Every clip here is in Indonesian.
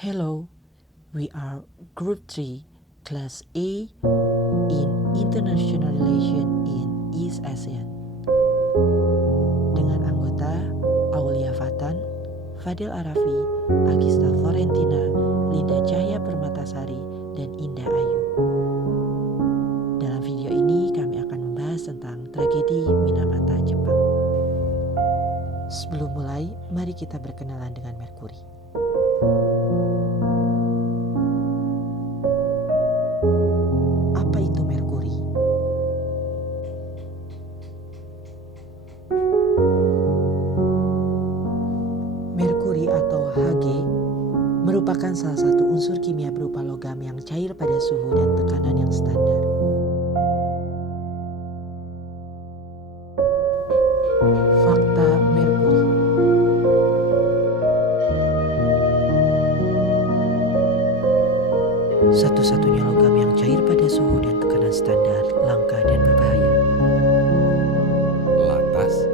Hello, we are Group 3, Class A in International Relations in East ASEAN. Dengan anggota Aulia Fatan, Fadil Arafi, Agista Florentina, Linda Cahya Permatasari, dan Indah Ayu. Dalam video ini kami akan membahas tentang tragedi Minamata, Jepang. Sebelum mulai, mari kita berkenalan dengan Merkuri. Apa itu Merkuri? Merkuri atau Hg merupakan salah satu unsur kimia berupa logam yang cair pada suhu dan tekanan yang standar. Fakta Merkuri. Satu-satunya logam yang cair pada suhu dan tekanan standar, langka dan berbahaya. Lantas,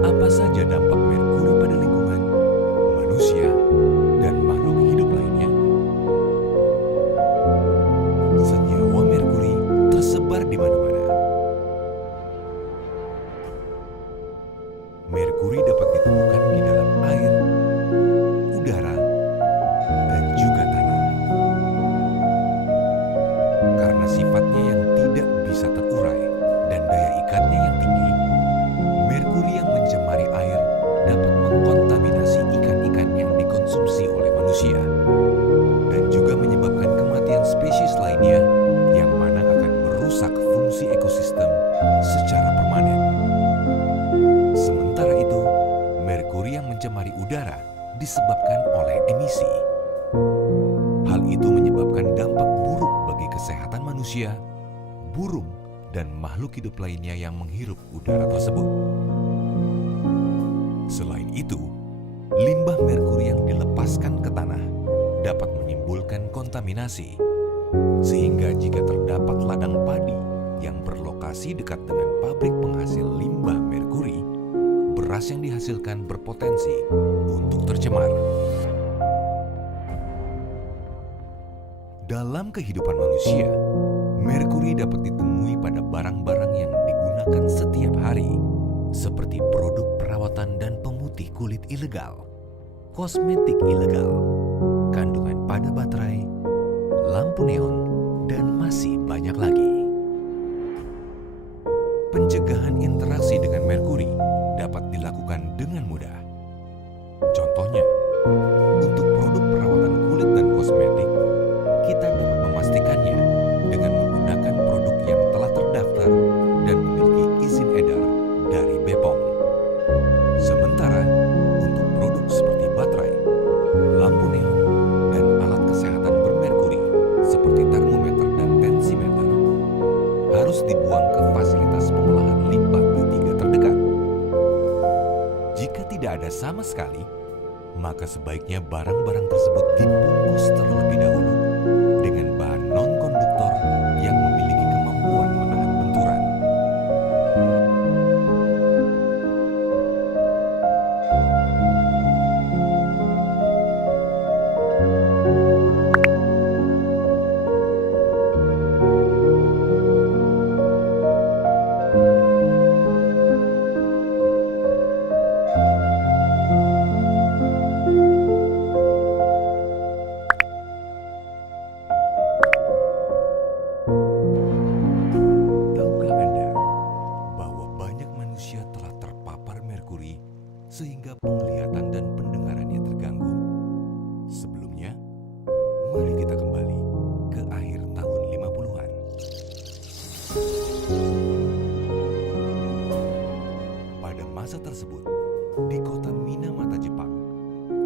apa saja dampak Merkuri pada lingkungan, manusia, dan makhluk hidup lainnya? Senyawa Merkuri tersebar di mana-mana. Merkuri dapat ditemukan di dalam air, udara, dan juga tanah. Karena sifatnya yang tidak bisa terurai dan daya ikatnya yang tinggi, Merkuri yang mencemari air dapat mengkontaminasi ikan-ikan yang dikonsumsi oleh manusia dan juga menyebabkan kematian spesies lainnya yang mana akan merusak fungsi ekosistem secara permanen. Sementara itu, Merkuri yang mencemari udara disebabkan oleh emisi. Hal itu menyebabkan dampak buruk bagi kesehatan manusia, burung, dan makhluk hidup lainnya yang menghirup udara tersebut. Selain itu, limbah Merkuri yang dilepaskan ke tanah dapat menimbulkan kontaminasi, sehingga jika terdapat ladang padi yang berlokasi dekat dengan pabrik penghasil limbah Merkuri, beras yang dihasilkan berpotensi untuk tercemar. Dalam kehidupan manusia, Merkuri dapat ditemui pada barang-barang yang digunakan setiap hari, seperti produk perawatan dan pemutih kulit ilegal, kosmetik ilegal, kandungan pada baterai, lampu neon, dan masih banyak lagi. Pencegahan interaksi dengan Merkuri dapat dilakukan dengan mudah. Contohnya, untuk produk perawatan kulit dan kosmetik, kita dapat memastikannya dengan menggunakan produk yang telah terdaftar dan memiliki izin edar dari BPOM. Sementara, untuk produk seperti baterai, lampu neon, dan alat kesehatan bermerkuri seperti termometer dan tensimeter harus dibuang ke fasilitas pengolahan limbah B3 terdekat. Jika tidak ada sama sekali, maka sebaiknya barang-barang tersebut dibungkus terlebih dahulu dengan bahan non-konduktor yang memiliki kemampuan menahan benturan. Tahukah Anda bahwa banyak manusia telah terpapar Merkuri sehingga penglihatan dan pendengarannya terganggu? Sebelumnya, mari kita kembali ke akhir tahun 50-an. Pada masa tersebut, di kota Minamata, Jepang,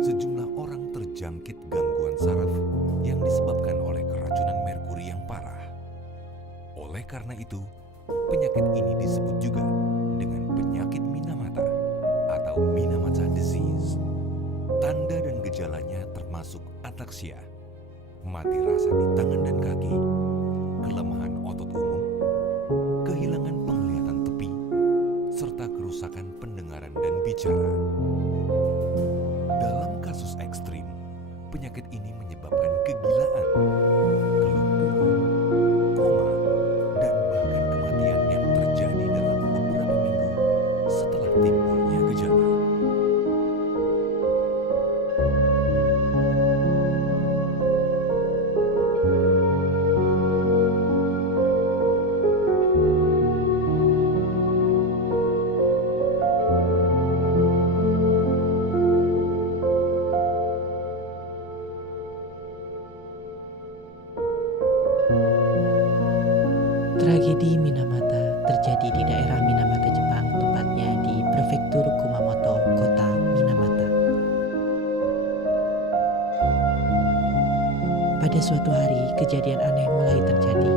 sejumlah orang terjangkit gangguan saraf yang disebabkan oleh keracunan Merkuri yang parah. Oleh karena itu, penyakit ini disebut juga dengan penyakit Minamata atau Minamata Disease. Tanda dan gejalanya termasuk ataksia, mati rasa di tangan dan kaki, kelemahan otot umum, kehilangan penglihatan tepi, serta kerusakan pendengaran dan bicara. Dalam kasus ekstrim, penyakit ini menyebabkan kegilaan, kelumpuhan, koma, dan bahkan kematian yang terjadi dalam beberapa minggu setelah timbulnya gejala. Tragedi Minamata terjadi di daerah Minamata, Jepang, tepatnya di Prefektur Kumamoto, kota Minamata. Pada suatu hari, kejadian aneh mulai terjadi.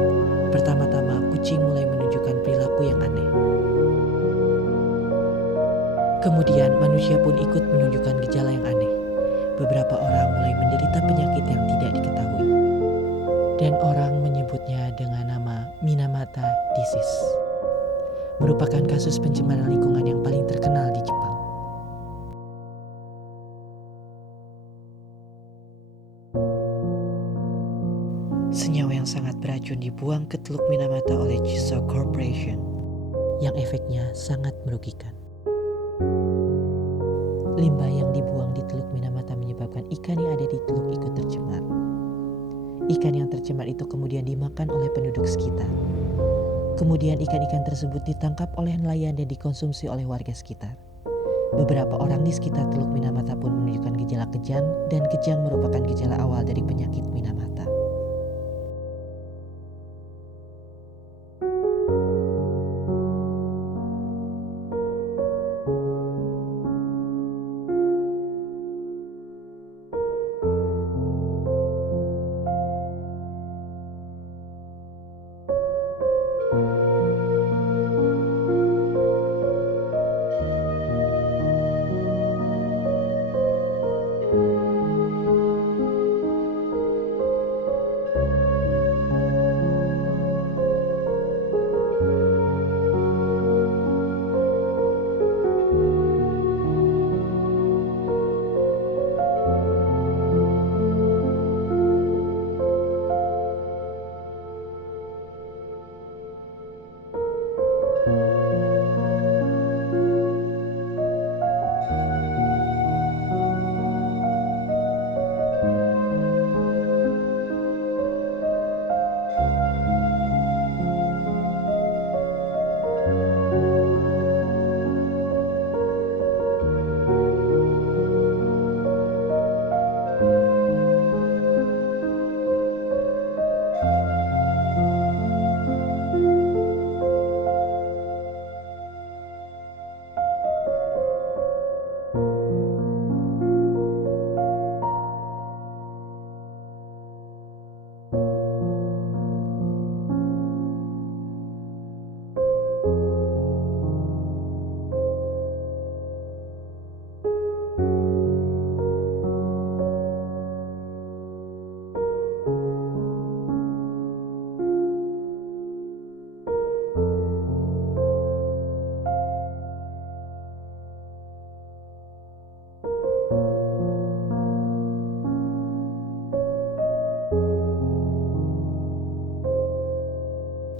Pertama-tama, kucing mulai menunjukkan perilaku yang aneh. Kemudian, manusia pun ikut menunjukkan gejala yang aneh. Beberapa orang mulai menderita penyakit yang tidak diketahui. Dan orang menyebutnya dengan nama Minamata Disease. Merupakan kasus pencemaran lingkungan yang paling terkenal di Jepang. Senyawa yang sangat beracun dibuang ke Teluk Minamata oleh Chiso Corporation, yang efeknya sangat merugikan. Limbah yang dibuang di Teluk Minamata menyebabkan ikan yang ada di teluk ikut tercemar. Ikan yang tercemar itu kemudian dimakan oleh penduduk sekitar. Kemudian ikan-ikan tersebut ditangkap oleh nelayan dan dikonsumsi oleh warga sekitar. Beberapa orang di sekitar Teluk Minamata pun menunjukkan gejala kejang, dan kejang merupakan gejala awal dari penyakit Minamata.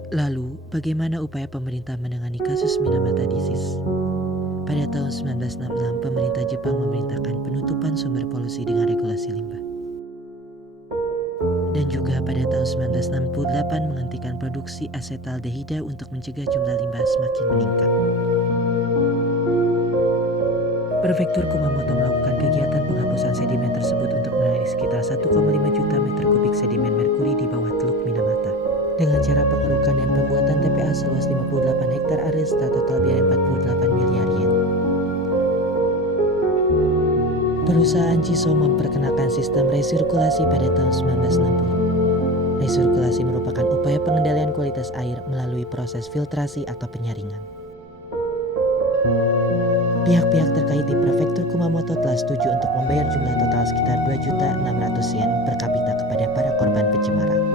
Lalu, bagaimana upaya pemerintah menangani kasus Minamata Disease? Pada tahun 1966, pemerintah Jepang memerintahkan penutupan sumber polusi dengan regulasi limbah. Dan juga pada tahun 1968 menghentikan produksi asetaldehida untuk mencegah jumlah limbah semakin meningkat. Prefektur Kumamoto melakukan kegiatan penghapusan sedimen tersebut untuk menangani sekitar 1,5 juta meter kubik sedimen merkuri di bawah Teluk Minamata. Dengan cara pengerukan dan pembuatan TPA seluas 58 hektar area serta total biaya 48 miliar yen. Perusahaan Chiso memperkenalkan sistem resirkulasi pada tahun 1960. Resirkulasi merupakan upaya pengendalian kualitas air melalui proses filtrasi atau penyaringan. Pihak-pihak terkait di Prefektur Kumamoto telah setuju untuk membayar jumlah total sekitar 2.600.000 yen per kapita kepada para korban pencemaran.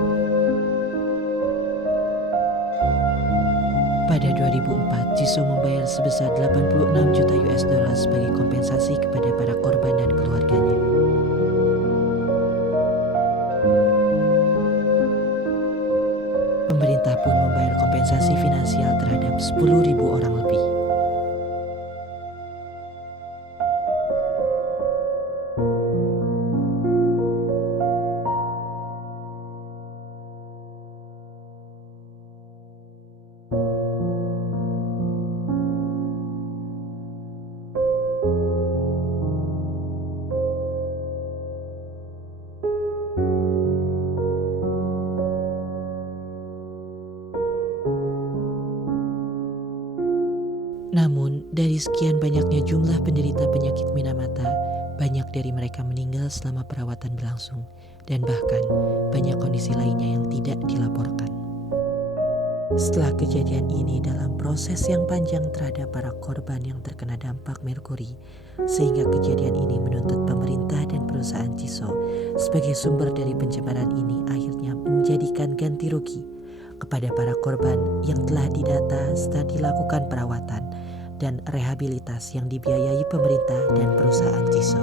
Pada 2004, Chiso membayar sebesar 86 juta US dollar sebagai kompensasi kepada para korban dan keluarganya. Pemerintah pun membayar kompensasi finansial terhadap 10.000 orang lebih. Namun, dari sekian banyaknya jumlah penderita penyakit minamata, banyak dari mereka meninggal selama perawatan berlangsung, dan bahkan banyak kondisi lainnya yang tidak dilaporkan. Setelah kejadian ini dalam proses yang panjang terhadap para korban yang terkena dampak merkuri, sehingga kejadian ini menuntut pemerintah dan perusahaan Ciso sebagai sumber dari pencemaran ini akhirnya menjadikan ganti rugi kepada para korban yang telah didata setelah dilakukan perawatan dan rehabilitas yang dibiayai pemerintah dan perusahaan Ciso.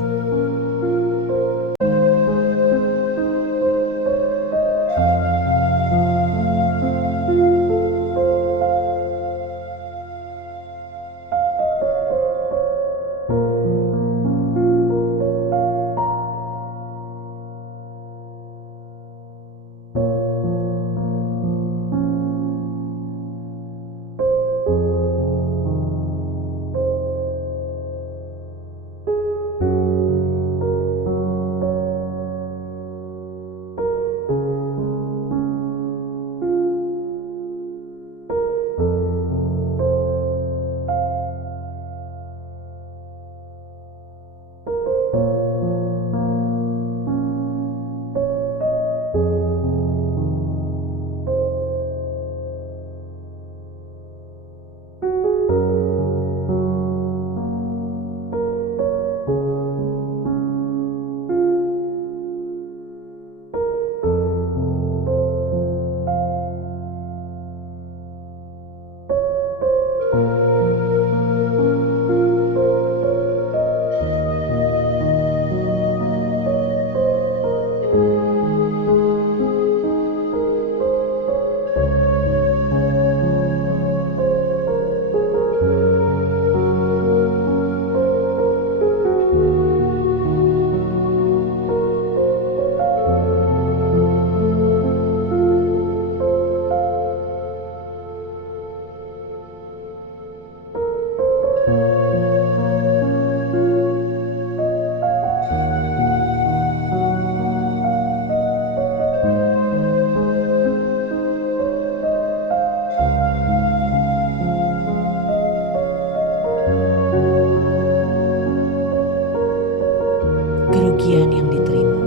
Kerugian yang diterima.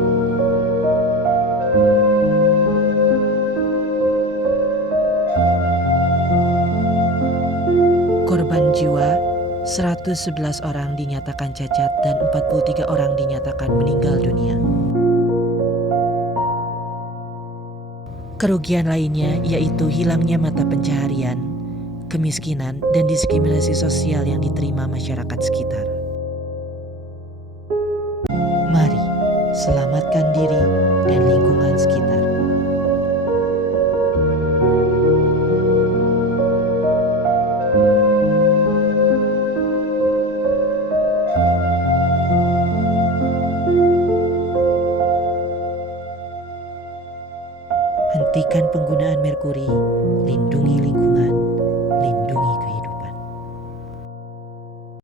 Korban jiwa 111 orang dinyatakan cacat dan 43 orang dinyatakan meninggal dunia. Kerugian lainnya yaitu hilangnya mata pencaharian, kemiskinan, dan diskriminasi sosial yang diterima masyarakat sekitar. Mari selamatkan diri dan lingkungan sekitar. Hentikan penggunaan merkuri, lindungi